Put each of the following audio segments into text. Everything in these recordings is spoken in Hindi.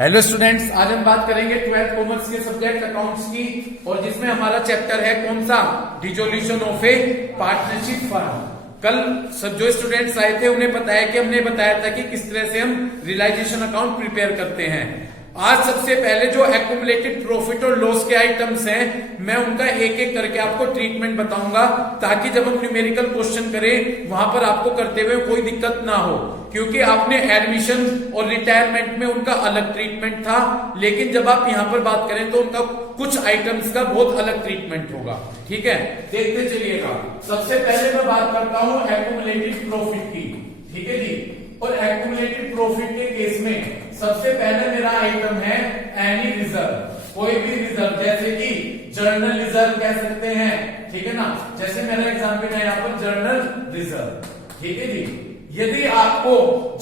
हेलो स्टूडेंट्स, आज हम बात करेंगे 12th कॉमर्स के सब्जेक्ट अकाउंट्स की, और जिसमें हमारा चैप्टर है कौन सा, dissolution of A partnership firm. कल सब जो स्टूडेंट्स आए थे उन्हें पता है कि हमने बताया था कि किस तरह से हम रियलाइजेशन अकाउंट प्रिपेयर करते हैं। आज सबसे पहले जो एक्यूमुलेटेड प्रॉफिट और लॉस के आइटम्स हैं, मैं उनका एक एक करके आपको ट्रीटमेंट बताऊंगा, ताकि जब हम न्यूमेरिकल क्वेश्चन करें वहां पर आपको करते हुए कोई दिक्कत ना हो। क्योंकि आपने एडमिशन और रिटायरमेंट में उनका अलग ट्रीटमेंट था, लेकिन जब आप यहां पर बात करें तो उनका कुछ आइटम्स का बहुत अलग ट्रीटमेंट होगा। ठीक है, देखते चलिएगा। सबसे पहले मैं बात करता हूं एक्यूमुलेटेड प्रॉफिट की। ठीक है जी, और एक्यूमुलेटेड प्रॉफिट के केस में सबसे पहले मेरा आइटम है एनी रिजर्व, कोई भी रिजर्व, जैसे कि जर्नल रिजर्व कह सकते हैं। ठीक है ना, जैसे मेरा एग्जाम्पल है यहाँ पर जर्नल रिजर्व। ठीक है जी, यदि आपको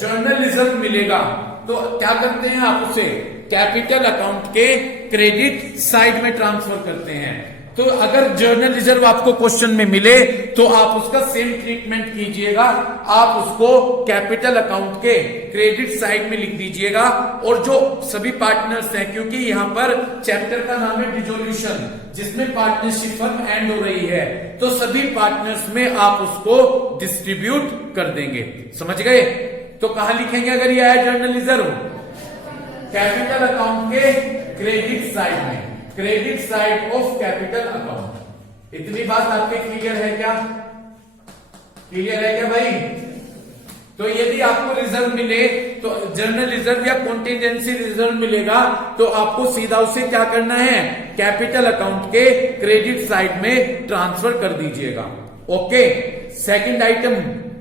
जर्नल रिजर्व मिलेगा तो क्या करते हैं, आप उसे कैपिटल अकाउंट के क्रेडिट साइड में ट्रांसफर करते हैं। तो अगर जर्नल रिजर्व आपको क्वेश्चन में मिले तो आप उसका सेम ट्रीटमेंट कीजिएगा, आप उसको कैपिटल अकाउंट के क्रेडिट साइड में लिख दीजिएगा। और जो सभी पार्टनर्स हैं, क्योंकि यहां पर चैप्टर का नाम है डिसोल्यूशन, जिसमें पार्टनरशिप फर्म एंड हो रही है, तो सभी पार्टनर्स में आप उसको डिस्ट्रीब्यूट कर देंगे। समझ गए? तो कहां लिखेंगे अगर यह है जर्नल रिजर्व? कैपिटल अकाउंट के क्रेडिट साइड में, credit side of capital account. इतनी बात आपके क्लियर है क्या? क्लियर है क्या भाई? तो यदि आपको रिजर्व मिले तो जर्नल रिजर्व या कॉन्टिजेंसी रिजर्व मिलेगा तो आपको सीधा उसे क्या करना है, कैपिटल अकाउंट के क्रेडिट साइड में ट्रांसफर कर दीजिएगा। Okay, second item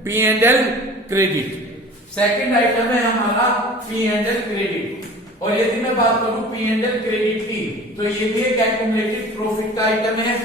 P and L credit. Second item है हमारा पी एंड एल क्रेडिट। और यदि मैं बात करूं पी एंड एल क्रेडिट की, तो ये भी एक एक्यूमुलेटेड प्रॉफिट का आइटम है।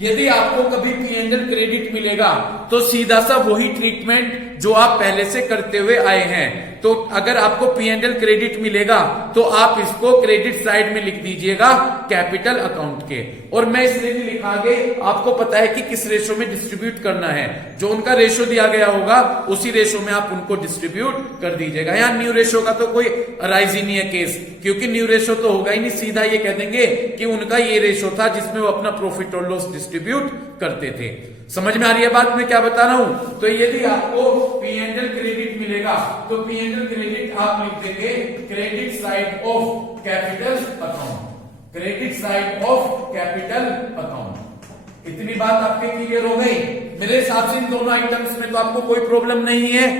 यदि आपको कभी पी एंड एल क्रेडिट मिलेगा तो सीधा सा वही ट्रीटमेंट जो आप पहले से करते हुए आए हैं। तो अगर आपको पी एंड एल क्रेडिट मिलेगा तो आप इसको क्रेडिट साइड में लिख दीजिएगा कैपिटल अकाउंट के। और मैं इसलिए भी लिखा आगे, आपको पता है कि किस रेशो में डिस्ट्रीब्यूट करना है, जो उनका रेशो दिया गया होगा उसी रेशो में आप उनको डिस्ट्रीब्यूट कर दीजिएगा। यहाँ न्यू रेशो का तो कोई राइज ही नहीं है केस, क्योंकि न्यू रेशो तो होगा ही नहीं। सीधा ये कह देंगे कि उनका ये रेशो था जिसमें वो अपना प्रॉफिट और लॉस डिस्ट्रीब्यूट करते थे। समझ में आ रही है बात मैं क्या बता रहा हूं? तो यदि आपको पी एंड एल क्रेडिट मिलेगा तो पी एंड एल क्रेडिट आप लिख देंगे credit side of capital account, credit side of capital account. इतनी बात आपके क्लियर हो गई? मेरे हिसाब से इन दोनों आइटम्स में तो आपको कोई प्रॉब्लम नहीं है।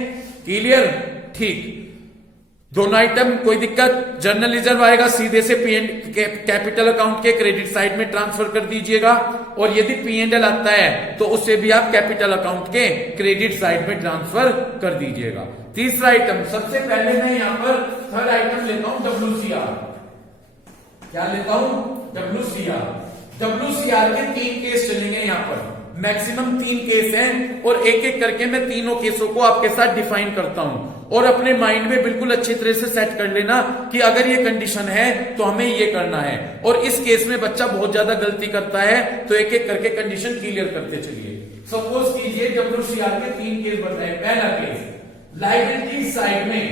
क्लियर? ठीक, दोनों आइटम कोई दिक्कत। जर्नल रिजर्व आएगा सीधे से पी एंड कैपिटल अकाउंट के क्रेडिट साइड में ट्रांसफर कर दीजिएगा, और यदि पी एंड एल आता है तो उसे भी आप कैपिटल अकाउंट के क्रेडिट साइड में ट्रांसफर कर दीजिएगा। तीसरा आइटम, सबसे पहले मैं यहां पर थर्ड आइटम लेता हूं WCR। क्या लेता हूं? WCR। WCR के 3 केस चलेंगे यहां पर, मैक्सिमम 3 केस हैं, और एक एक करके मैं तीनों केसों को आपके साथ डिफाइन करता हूं। और अपने माइंड में बिल्कुल अच्छी तरह से सेट कर लेना कि अगर ये कंडीशन है तो हमें ये करना है। और इस केस में बच्चा बहुत ज्यादा गलती करता है, तो एक एक करके कंडीशन क्लियर करते चलिए। सपोज कीजिए WCR के 3 केस बताए। पहला केस, लायबिलिटी साइड में,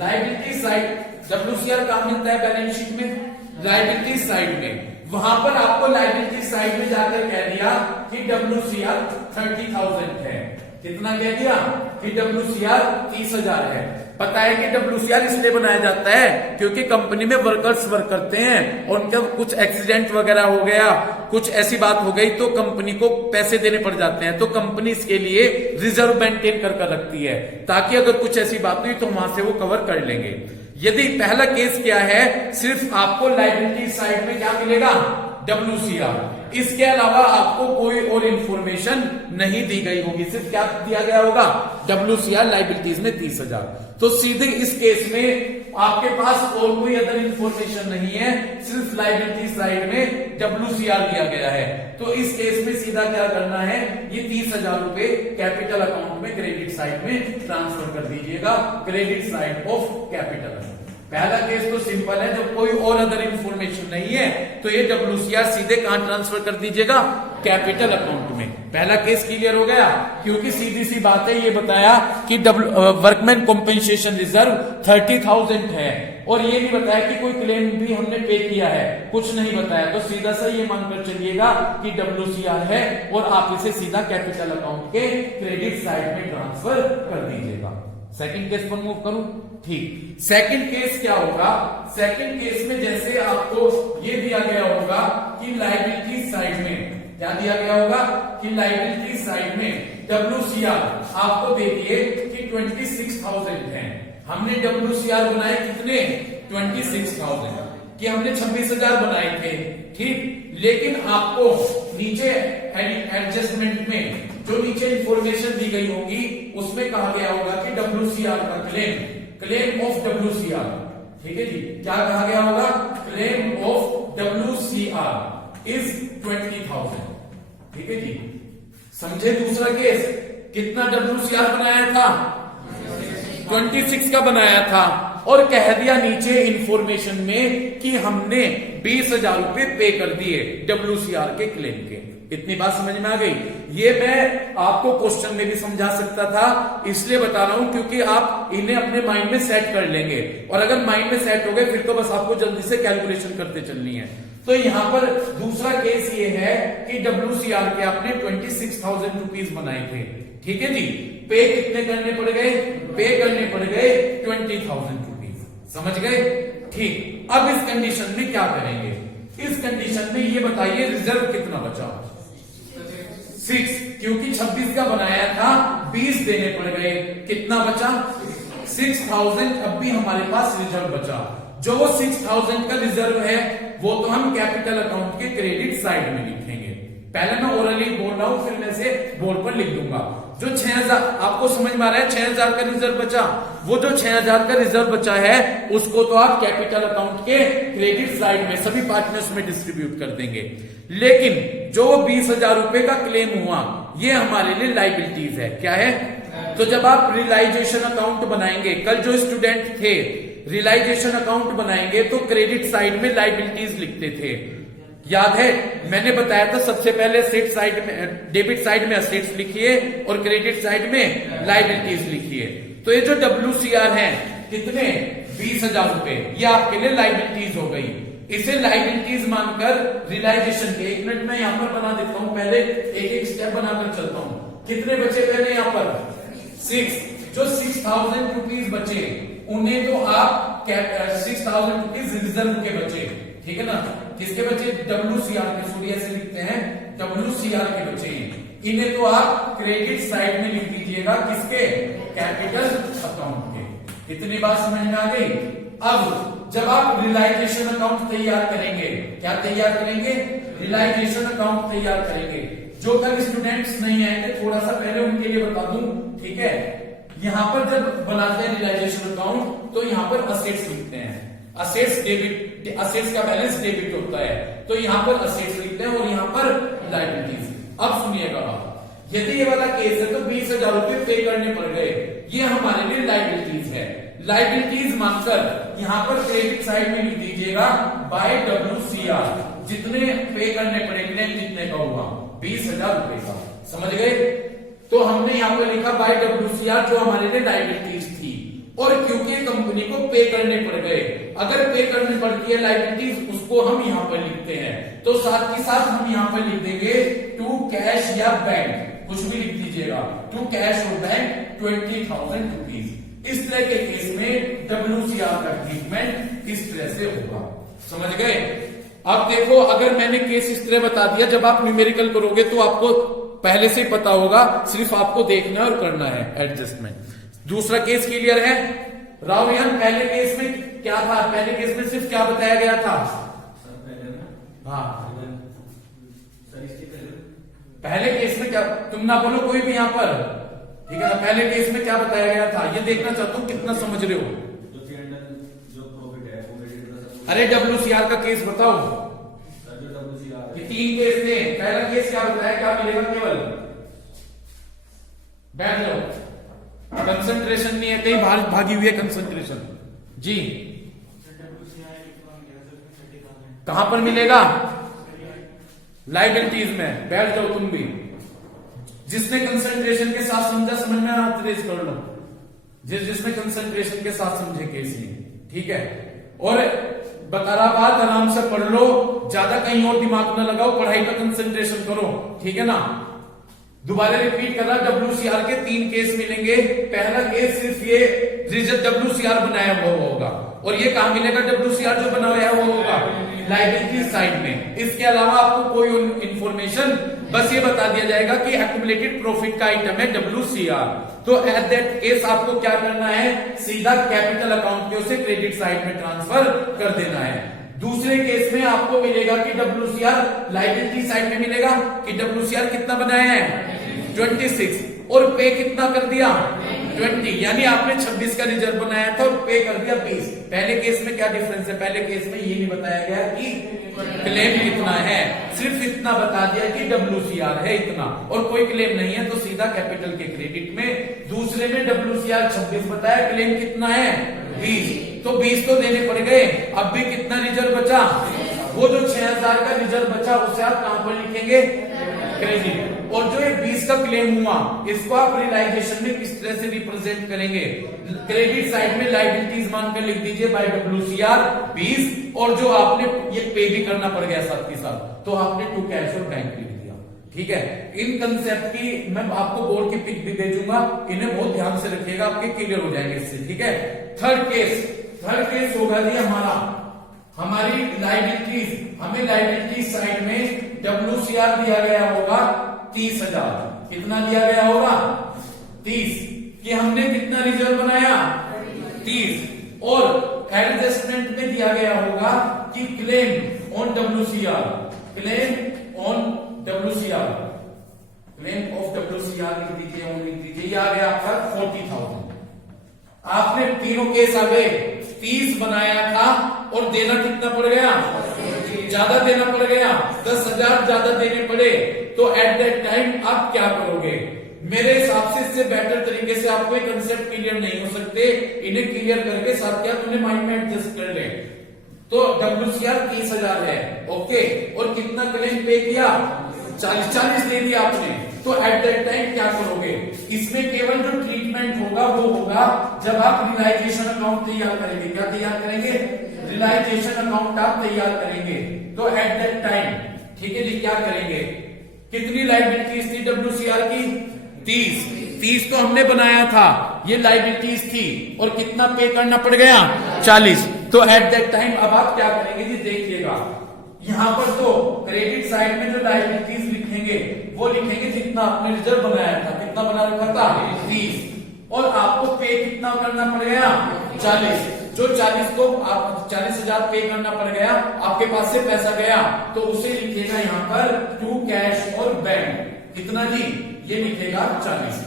लायबिलिटी साइड WCR कहां मिलता है बैलेंस शीट में? लायबिलिटी साइड में। वहां पर आपको लायबिलिटी साइड में जाकर कह दिया कि WCR 30,000 है। कितना कह दिया? कि WCR 30,000 है। पता है कि WCR इसलिए बनाया जाता है क्योंकि कंपनी में वर्कर्स वर्क करते हैं, और उनका कुछ एक्सीडेंट वगैरह हो गया, कुछ ऐसी बात हो गई तो कंपनी को पैसे देने पड़ जाते हैं। तो कंपनी इसके लिए रिजर्व मेंटेन कर रखती है, ताकि अगर कुछ ऐसी बात हुई तो वहां से वो कवर कर लेंगे। यदि पहला केस क्या है, सिर्फ आपको लायबिलिटी साइड में क्या मिलेगा? WCR। इसके अलावा आपको कोई और इंफॉर्मेशन नहीं दी गई होगी, सिर्फ क्या दिया गया होगा? WCR लायबिलिटीज में 30,000। तो सीधे इस केस में आपके पास और कोई अदर इंफॉर्मेशन नहीं है, सिर्फ लायबिलिटी साइड में WCR दिया गया है। तो इस केस में सीधा क्या करना है, ये 30,000 रुपए कैपिटल अकाउंट में क्रेडिट साइड में ट्रांसफर कर दीजिएगा, क्रेडिट साइड ऑफ कैपिटल। पहला केस तो सिंपल है, जब कोई और अदर इंफॉर्मेशन नहीं है तो ये WCR सीधे कहां ट्रांसफर कर दीजिएगा? कैपिटल अकाउंट में। पहला केस क्लियर हो गया, क्योंकि सीधी सी बात है, ये बताया कि वर्कमैन कॉम्पेंसेशन रिजर्व 30,000 है और ये नहीं बताया कि कोई क्लेम भी हमने पे किया है, कुछ नहीं बताया, तो सीधा सा ये मानकर चलिएगा कि WCR है और आप इसे सीधा कैपिटल अकाउंट के क्रेडिट साइड में ट्रांसफर कर दीजिएगा। सेकंड केस पर मूव करूं, ठीक। सेकंड केस क्या होगा, सेकंड केस में जैसे आपको ये दिया गया होगा कि लायबिलिटी साइड में क्या दिया गया होगा कि लायबिलिटी साइड में WCR आपको दे दिए कि 26,000 है। हमने WCR बनाए कितने, 26,000, कि हमने 26,000 बनाए थे, ठीक। लेकिन आपको नीचे एडजस्टमेंट में जो नीचे इंफॉर्मेशन दी गई होगी उसमें कहा गया होगा कि WCR का क्लेम ऑफ WCR, ठीक है जी, क्या कहा गया होगा, क्लेम ऑफ WCR इज 20,000, ठीक है जी। समझे दूसरा केस, कितना WCR बनाया था, 26 का बनाया था और कह दिया नीचे इंफॉर्मेशन में कि हमने 20,000 रुपए पे कर दिए WCR के क्लेम के। इतनी बात समझ में आ गई। ये मैं आपको क्वेश्चन में भी समझा सकता था, इसलिए बता रहा हूं क्योंकि आप इन्हें अपने माइंड में सेट कर लेंगे और अगर माइंड में सेट हो गए फिर तो बस आपको जल्दी से कैलकुलेशन करते चलनी है। तो यहां पर दूसरा केस ये है कि WCR के आपने 26,000 रुपीज बनाए थे, ठीक है जी। पे कितने करने पड़ गए, पे करने पड़ गए 20,000 रुपीज, समझ गए, ठीक। अब इस कंडीशन में क्या करेंगे, इस कंडीशन में ये बताइए रिजर्व कितना बचा, 6, क्योंकि 26 का बनाया था, 20 देने पड़ गए, कितना बचा 6,000। अब भी हमारे पास रिजर्व बचा, जो वो 6,000 का रिजर्व है वो तो हम कैपिटल अकाउंट के क्रेडिट साइड में लिखेंगे। पहले मैं ओरली बोल रहा हूं, फिर मैं से बोर्ड पर लिख दूंगा। जो 6,000 आपको समझ में आ रहा है, 6,000 का रिजर्व बचा, वो जो 6,000 का रिजर्व बचा है उसको तो आप कैपिटल अकाउंट के क्रेडिट साइड में सभी पार्टनर्स में डिस्ट्रीब्यूट कर देंगे। लेकिन जो 20,000 रुपए का क्लेम हुआ ये हमारे लिए लाइबिलिटीज है, क्या है। तो जब आप रियलाइजेशन अकाउंट बनाएंगे, कल जो स्टूडेंट थे रियलाइजेशन अकाउंट बनाएंगे तो क्रेडिट साइड में लाइबिलिटीज लिखते थे, याद है मैंने बताया था। सबसे पहले एसेट साइड में, डेबिट साइड में एसेट्स लिखिए और क्रेडिट साइड में लाइबिलिटीज लिखिए। तो ये जो WCR है कितने, 20,000 रुपए, ये आपके लिए लाइबिलिटीज हो गई। इसे लाइबिलिटीज मानकर रियलाइजेशन के, 1 मिनट में यहां पर बना देता हूं, पहले एक एक स्टेप बनाकर चलता हूं। कितने बचे पहले यहां पर 6, जो 6,000 रुपीज बचे उन्हें तो आप 6,000 रुपीज रिजर्व के बचे, ठीक है ना। किसके बचे, WCR के, सूर्य से लिखते हैं WCR के बचे, इन्हें तो आप क्रेडिट साइड में लिख दीजिएगा, किसके, कैपिटल अकाउंट के। इतनी बात समझ में आ गई। अब जब आप रियलाइजेशन अकाउंट तैयार करेंगे, क्या तैयार करेंगे, रियलाइजेशन अकाउंट तैयार करेंगे। जो कल स्टूडेंट्स नहीं आए थे थोड़ा सा पहले उनके लिए बता दूं, ठीक है। यहां पर जब बनाते हैं रियलाइजेशन अकाउंट तो यहां पर असेट्स लिखते हैं, असेट्स डेबिट, असेट्स का बैलेंस डेबिट होता है, तो यहां पर असेट्स लिखते हैं और यहां पर लायबिलिटीज। अब सुनिएगा बात, यदि ये वाला केस है तो 20,000 रुपए पे करने पड़ गए, ये हमारे लिए लायबिलिटीज है। लायबिलिटीज मानकर यहां पर क्रेडिट साइड में लिख दीजिएगा बाय WCR, जितने पे करने पड़ेंगे, जितने का हुआ 20,000 रुपए का, समझ गए। तो हमने यहां पर लिखा बाय WCR, जो हमारे लिए लायबिलिटीज थी, और क्योंकि कंपनी को पे करने पड़ गए, अगर पे करने पड़ती है लायबिलिटीज उसको हम यहां पर लिखते हैं, तो साथ ही साथ हम यहां पर लिख देंगे टू कैश या बैंक, कुछ भी लिख दीजिएगा, टू कैश और बैंक 20,000 रुपीज। इस तरह के केस में WCR का ट्रीटमेंट इस तरह से होगा, समझ गए। अब देखो, अगर मैंने केस इस तरह बता दिया, जब आप न्यूमेरिकल करोगे तो आपको पहले से ही पता होगा, सिर्फ आपको देखना और करना है एडजस्टमेंट। दूसरा केस क्लियर है रावयान। पहले केस में क्या था, पहले केस में सिर्फ क्या बताया गया था, हाँ पहले केस में क्या, तुम ना बोलो कोई भी यहां पर, ठीक है ना। पहले केस में क्या बताया गया था ये देखना चाहता हूं कितना समझ रहे हो। अरे WCR का केस बताओ, 3 केस थे। पहला केस क्या बताया, क्या मिलेगा, केवल बैठ जाओ, कंसंट्रेशन नहीं है, कहीं बाहर भागी हुई है कंसंट्रेशन जी। कहां पर मिलेगा, लायबिलिटीज में, बैठ जाओ तुम भी। जिसने कंसंट्रेशन के साथ समझा, समझ में हाथ रेज कर लो, जिसने कंसंट्रेशन के साथ समझे केस नहीं, ठीक है। और बता रहा बात आराम से पढ़ लो, ज्यादा कहीं और दिमाग न लगाओ, पढ़ाई पर कंसंट्रेशन करो, ठीक है ना। दोबारा रिपीट कर रहा, WCR के 3 केस मिलेंगे। पहला केस सिर्फ ये रिजल्ट WCR बनाया हुआ होगा, और ये कहां मिलेगा? WCR जो बना हुआ है वो होगा लायबिलिटी साइड में। इसके अलावा आपको कोई इंफॉर्मेशन बस ये बता दिया जाएगा कि एक्युमुलेटेड प्रॉफिट का आइटम है WCR। तो एट दैट केस आपको क्या करना है? सीधा कैपिटल अकाउंट के उसे क्रेडिट साइड में ट्रांसफर कर देना है। दूसरे केस में आपको मिलेगा कि WCR लायबिलिटी साइड में मिलेगा कि WCR कितना बनाया है? 26, और पे कितना कर दिया? 20, यानी आपने 26 का रिजर्व बनाया था और पे कर दिया 20। पहले केस में क्या डिफरेंस है? पहले केस में ये नहीं बताया गया कि क्लेम कितना है, सिर्फ इतना बता दिया कि WCR है इतना, और कोई क्लेम नहीं है, तो सीधा कैपिटल के क्रेडिट में। दूसरे में WCR 26 बताया, क्लेम कितना है? 20, तो 20 तो देने पड़ गए। अब भी कितना रिजर्व बचा? वो जो 6000 का रिजर्व बचा उसे आप कहां पर लिखेंगे? क्रेडिट। और जो ये 20 का क्लेम हुआ, इसको आप रियलाइजेशन में किस तरह से रिप्रेजेंट करेंगे? क्रेडिट साइड में लायबिलिटीज मानकर लिख दीजिए बाय WCR 20, और जो आपने ये पे भी करना पड़ गया साथ के साथ, तो आपने टू कैश और बैंक लिख दिया, ठीक है। इन कंसेप्ट की मैं आपको बोर्ड की पिक भी भेजूंगा, इन्हें बहुत ध्यान से रखिएगा, आपके क्लियर हो जाएंगे इससे, ठीक है। थर्ड केस होगा जी हमारी लायबिलिटीज, हमें लायबिलिटी साइड में WCR दिया गया होगा 30,000। कितना दिया गया होगा? 30, कि हमने कितना रिजर्व बनाया? 30, और एडजस्टमेंट में दिया गया होगा कि claim on WCR, claim on WCR, claim of WCR लिख दीजिए, ये आ गया आपका 40,000। आपने तीनों केस आ गए, 30 बनाया था और देना कितना पड़ गया? ज्यादा देना पड़ गया, 10,000 ज्यादा देने पड़े। तो एट दैट टाइम आप क्या करोगे? मेरे हिसाब से इससे बेटर तरीके से आपको ये कंसेप्ट क्लियर नहीं हो सकते, इन्हें क्लियर करके साथ क्या तुमने माइंड में एडजस्ट कर ले। तो WCR 30,000 है, ओके, और कितना क्लेम पे किया? 40 दे दिया आपने। तो एट दैट टाइम क्या करोगे? इसमें केवल जो ट्रीटमेंट होगा वो होगा जब आप रियलाइजेशन अकाउंट तैयार करेंगे। क्या तैयार करेंगे? रियलाइजेशन अकाउंट आप तैयार करेंगे। तो एट दैट टाइम, ठीक है जी, क्या करेंगे? कितनी लायबिलिटीज थी WCR की? 30 तो हमने बनाया था, ये लायबिलिटीज थी, और कितना पे करना पड़ गया? 40। तो एट दैट टाइम अब आप क्या करेंगे जी? देखिएगा, यहां पर तो क्रेडिट साइड में जो लायबिलिटीज लिखेंगे वो लिखेंगे जितना आपने रिजर्व बनाया था। कितना बना रखा था? 30, और आपको पे कितना करना पड़ गया? 40। जो 40 को आप 40,000 पे करना पड़ गया, आपके पास से पैसा गया, तो उसे लिखेगा यहाँ पर टू कैश और बैंक। कितना जी? ये लिखेगा 40,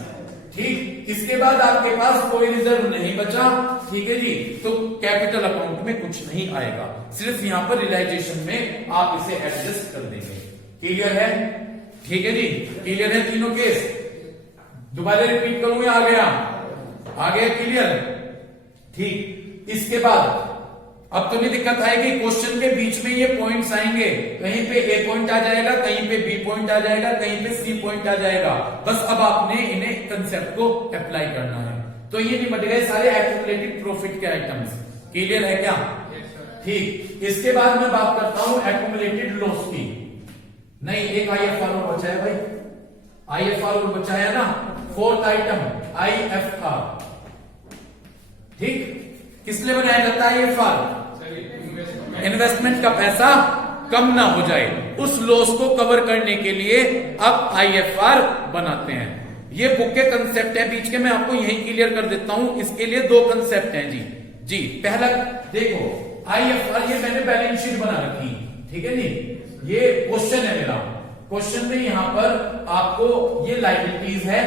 ठीक। इसके बाद आपके पास कोई रिजर्व नहीं बचा, ठीक है जी, तो कैपिटल अकाउंट में कुछ नहीं आएगा, सिर्फ यहां पर रियलाइजेशन में आप इसे एडजस्ट कर देंगे। क्लियर है? ठीक है जी, क्लियर है तीनों केस? दोबारा रिपीट करूंगा, आ गया क्लियर? ठीक। इसके बाद अब तो नहीं दिक्कत आएगी, क्वेश्चन के बीच में ये पॉइंट्स आएंगे, कहीं पे A पॉइंट आ जाएगा, कहीं पे B पॉइंट आ जाएगा, कहीं पे C पॉइंट आ जाएगा। बस अब आपने इन्हें कंसेप्ट को अप्लाई करना है। तो ये नहीं बट गए सारे एक्युमुलेटेड प्रॉफिट के आइटम्स। क्लियर है क्या? ठीक। इसके बाद मैं बात करता हूं एक्युमुलेटेड लॉस की। नहीं, एक IFR और बचा है भाई, IFR और बचा है ना, फोर्थ आइटम IFR। ठीक। किस लिए बनाया जाता है IFR? इन्वेस्टमेंट का पैसा कम ना हो जाए, उस लॉस को कवर करने के लिए अब IFR बनाते हैं। ये बुक के कंसेप्ट है बीच के, मैं आपको यही क्लियर कर देता हूं। इसके लिए 2 कंसेप्ट हैं जी। पहला देखो, IFR ये मैंने बैलेंस शीट बना रखी, ठीक है जी। ये क्वेश्चन है मेरा, क्वेश्चन में यहां पर आपको ये लायबिलिटीज है,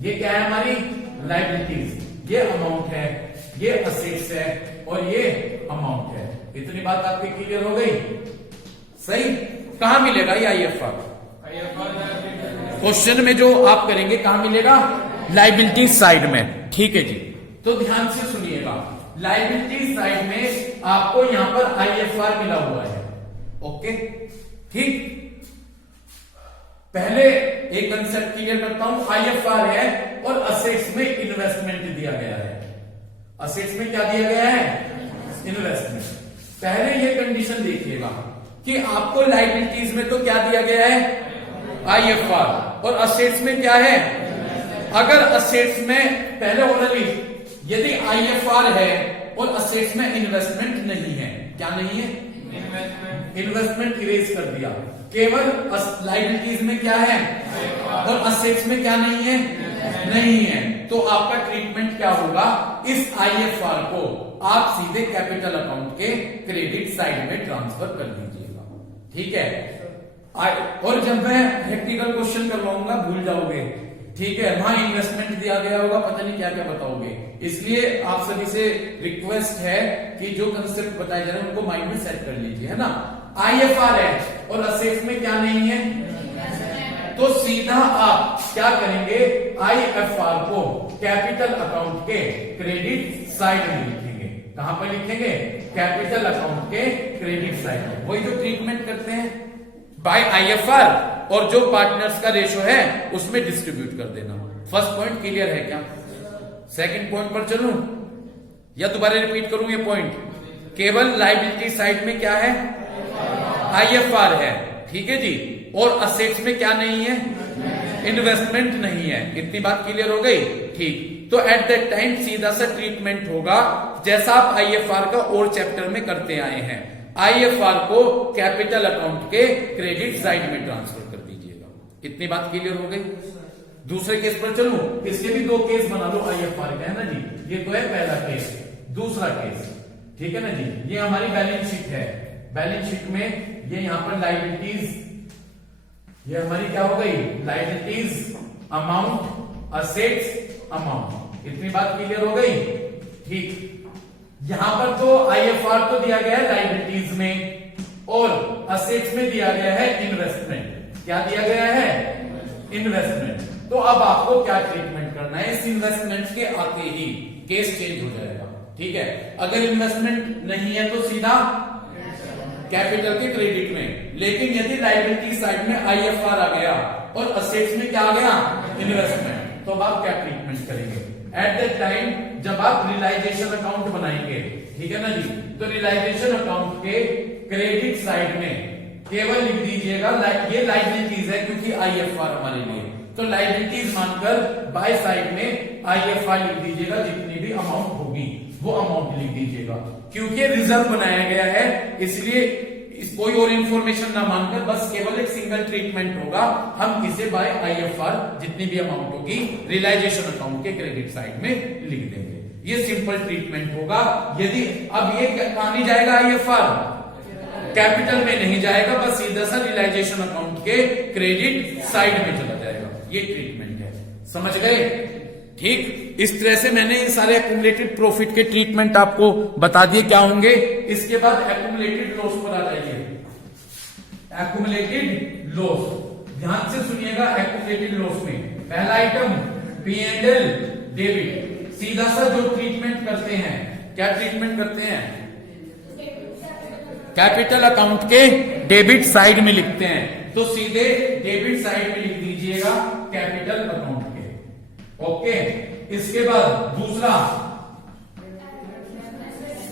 ये क्या है हमारी लायबिलिटीज, ये अमाउंट है, ये असेट्स है, और ये अमाउंट है। इतनी बात आपकी क्लियर हो गई? सही। कहां मिलेगा ये IFR? क्वेश्चन में जो आप करेंगे कहां मिलेगा? लायबिलिटी साइड में। ठीक है जी, तो ध्यान से सुनिएगा, लायबिलिटी साइड में आपको यहां पर IFR मिला हुआ है, ओके। ठीक। पहले एक कंसेप्ट क्लियर करता हूं, आईएफआर है और असेट्स में इन्वेस्टमेंट दिया गया है। असेट्स में क्या दिया गया है? इन्वेस्टमेंट। पहले ये कंडीशन देखिएगा कि आपको लायबिलिटीज में तो क्या दिया गया है? आईएफआर, और असेट्स में क्या है? अगर असेट्स में पहले ओरली यदि आईएफआर है और असेट्स में इन्वेस्टमेंट नहीं है, क्या नहीं है? इन्वेस्टमेंट इरेज कर दिया, केवल लायबिलिटीज में क्या है और असेट्स में क्या नहीं है? नहीं है। तो आपका ट्रीटमेंट क्या होगा? इस आईएफआर को आप सीधे कैपिटल अकाउंट के क्रेडिट साइड में ट्रांसफर कर दीजिएगा, ठीक है। और जब मैं प्रैक्टिकल क्वेश्चन करवाऊंगा भूल जाओगे, ठीक है, वहां इन्वेस्टमेंट दिया गया होगा, पता नहीं क्या क्या बताओगे। इसलिए आप सभी से रिक्वेस्ट है कि जो कंसेप्ट बताए जा रहे हैं उनको माइंड में सेट कर लीजिए, है ना। आईएफआर है और असेट्स में क्या नहीं है, तो सीधा आप क्या करेंगे? आईएफआर को कैपिटल अकाउंट के क्रेडिट साइड में लिखेंगे। कहां पर लिखेंगे? कैपिटल अकाउंट के क्रेडिट साइड में। वही जो ट्रीटमेंट करते हैं बाय आईएफआर, और जो पार्टनर्स का रेशो है उसमें डिस्ट्रीब्यूट कर देना। फर्स्ट पॉइंट क्लियर है क्या? सेकंड पॉइंट पर चलूं या दोबारा रिपीट करूं ये पॉइंट? केवल लायबिलिटी साइड में क्या है? आईएफआर है, ठीक है जी, और असेट्स में क्या नहीं है? इन्वेस्टमेंट नहीं है। इतनी बात क्लियर हो गई? ठीक। तो एट दैट टाइम सीधा सा ट्रीटमेंट होगा जैसा आप आईएफआर का और चैप्टर में करते आए हैं। आईएफआर को कैपिटल अकाउंट के क्रेडिट साइड में ट्रांसफर कर दीजिएगा। इतनी बात क्लियर हो गई? दूसरे केस पर चलूं, इसके भी दो केस बना दो आईएफआर का, है ना जी। ये तो है पहला केस। दूसरा केस, ठीक है ना जी, ये हमारी बैलेंस शीट है। बैलेंस शीट में ये यहां पर लायबिलिटीज, ये हमारी क्या हो गई? Liabilities amount, assets amount. इतनी बात क्लियर हो गई? ठीक। यहां पर तो आईएफआर तो दिया गया है लायबिलिटीज में और असेट्स में दिया गया है इन्वेस्टमेंट। क्या दिया गया है? इन्वेस्टमेंट। तो अब आपको क्या ट्रीटमेंट करना है? इस इन्वेस्टमेंट के आते ही केस चेंज हो जाएगा, ठीक है। अगर इन्वेस्टमेंट नहीं है तो सीधा कैपिटल के क्रेडिट में, लेकिन यदि लायबिलिटी साइड में आईएफआर आ गया और असेट्स में क्या आ गया? इन्वेस्टमेंट, तो अब आप क्या ट्रीटमेंट करेंगे? एट दैट टाइम जब आप रियलाइजेशन अकाउंट बनाएंगे, ठीक है ना जी, तो रियलाइजेशन अकाउंट के क्रेडिट साइड में केवल लिख दीजिएगा ये लायबिलिटीज है, क्योंकि आईएफआर हमारे लिए, तो लायबिलिटीज मानकर बाय साइड में आईएफआर लिख दीजिएगा। जितनी भी अमाउंट होगी वो अमाउंट लिख दीजिएगा, क्योंकि रिजर्व बनाया गया है, इसलिए कोई और इंफॉर्मेशन ना मानकर बस केवल एक सिंगल ट्रीटमेंट होगा। हम इसे बाय आईएफआर जितनी भी अमाउंट होगी रियलाइजेशन अकाउंट के क्रेडिट साइड में लिख देंगे। ये सिंपल ट्रीटमेंट होगा। यदि अब ये कहां नहीं जाएगा? आईएफआर कैपिटल में नहीं जाएगा, बस सीधा सा रियलाइजेशन अकाउंट के क्रेडिट साइड में चला जाएगा। ये ट्रीटमेंट है, समझ गए? ठीक। इस तरह से मैंने ये सारे एक्यूमुलेटेड प्रॉफिट के ट्रीटमेंट आपको बता दिए क्या होंगे। इसके बाद एक्यूमुलेटेड लॉस पर आ जाइए। एक्यूमुलेटेड लॉस, ध्यान से सुनिएगा। एक्यूमुलेटेड लॉस में पहला आइटम P&L डेबिट। सीधा सा जो ट्रीटमेंट करते हैं, क्या ट्रीटमेंट करते हैं? कैपिटल अकाउंट के डेबिट साइड में लिखते हैं, तो सीधे डेबिट साइड में लिख दीजिएगा कैपिटल अकाउंट के। ओके। इसके बाद दूसरा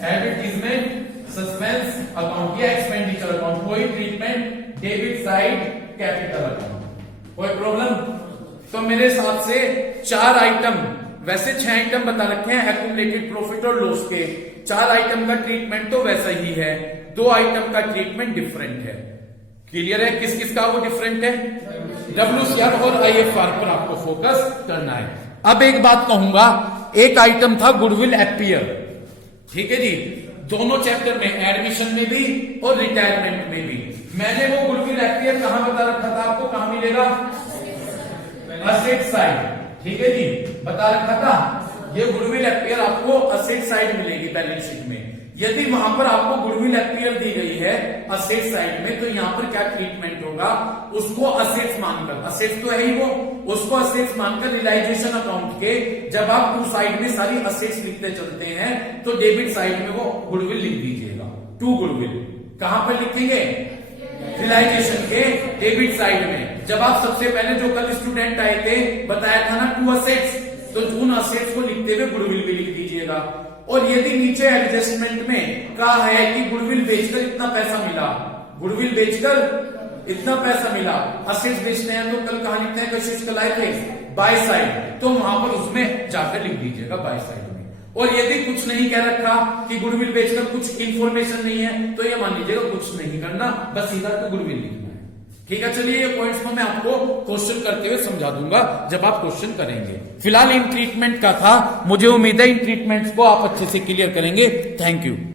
एडवर्टीजमेंट सस्पेंस अकाउंट या एक्सपेंडिचर अकाउंट, कोई treatment debit side capital account. कोई प्रॉब्लम? तो मेरे हिसाब से 4 आइटम, वैसे 6 आइटम बता रखे हैं एक्यूमुलेटेड प्रॉफिट और लॉस के। 4 आइटम का ट्रीटमेंट तो वैसा ही है, 2 आइटम का ट्रीटमेंट डिफरेंट है। क्लियर है? किस किस का वो डिफरेंट है? WCR और IFR पर आपको फोकस करना है। अब एक बात कहूंगा, एक आइटम था गुडविल एपियर, ठीक है जी, दोनों चैप्टर में, एडमिशन में भी और रिटायरमेंट में भी। मैंने वो गुडविल एपियर कहां बता रखा था आपको? कहां मिलेगा? असेट साइड, ठीक है जी, बता रखा था। ये गुडविल एपियर आपको असेट साइड मिलेगी बैलेंस शीट में। यदि वहां पर आपको गुडविल एपियर दी गई है असेट साइड में, तो यहां पर क्या ट्रीटमेंट होगा? उसको असेट्स मानकर, असेट्स तो है ही वो, उसको असेट्स मानकर रियलाइजेशन अकाउंट के जब आप टू साइड में सारी असेट्स लिखते चलते हैं, तो डेबिट साइड में वो गुडविल लिख दीजिएगा। टू गुडविल कहां पर लिखेंगे? रियलाइजेशन के डेबिट साइड में। जब आप सबसे पहले जो कल स्टूडेंट आए थे बताया था ना 2 असेट्स, तो उन असेट्स को लिखते हुए गुडविल भी लिख दीजिएगा। और यदि नीचे एडजस्टमेंट में कहा है कि गुडविल बेचकर इतना पैसा मिला, गुडविल बेचकर इतना पैसा मिला, असेट्स बेचते हैं तो कल कहा लिखते हैं कशिश कल आए थे बाय साइड, तो वहां पर उसमें जाकर लिख दीजिएगा बाय साइड में। और यदि कुछ नहीं कह रखा कि गुडविल बेचकर कुछ इंफॉर्मेशन नहीं है, तो ये मान लीजिएगा कुछ नहीं करना, बस सीधा तो गुडविल लिखना है। ठीक है, चलिए ये पॉइंट्स को मैं आपको क्वेश्चन करते हुए समझा दूंगा जब आप क्वेश्चन करेंगे। फिलहाल इन ट्रीटमेंट का था, मुझे उम्मीद है इन ट्रीटमेंट्स को आप अच्छे से क्लियर करेंगे। Thank you.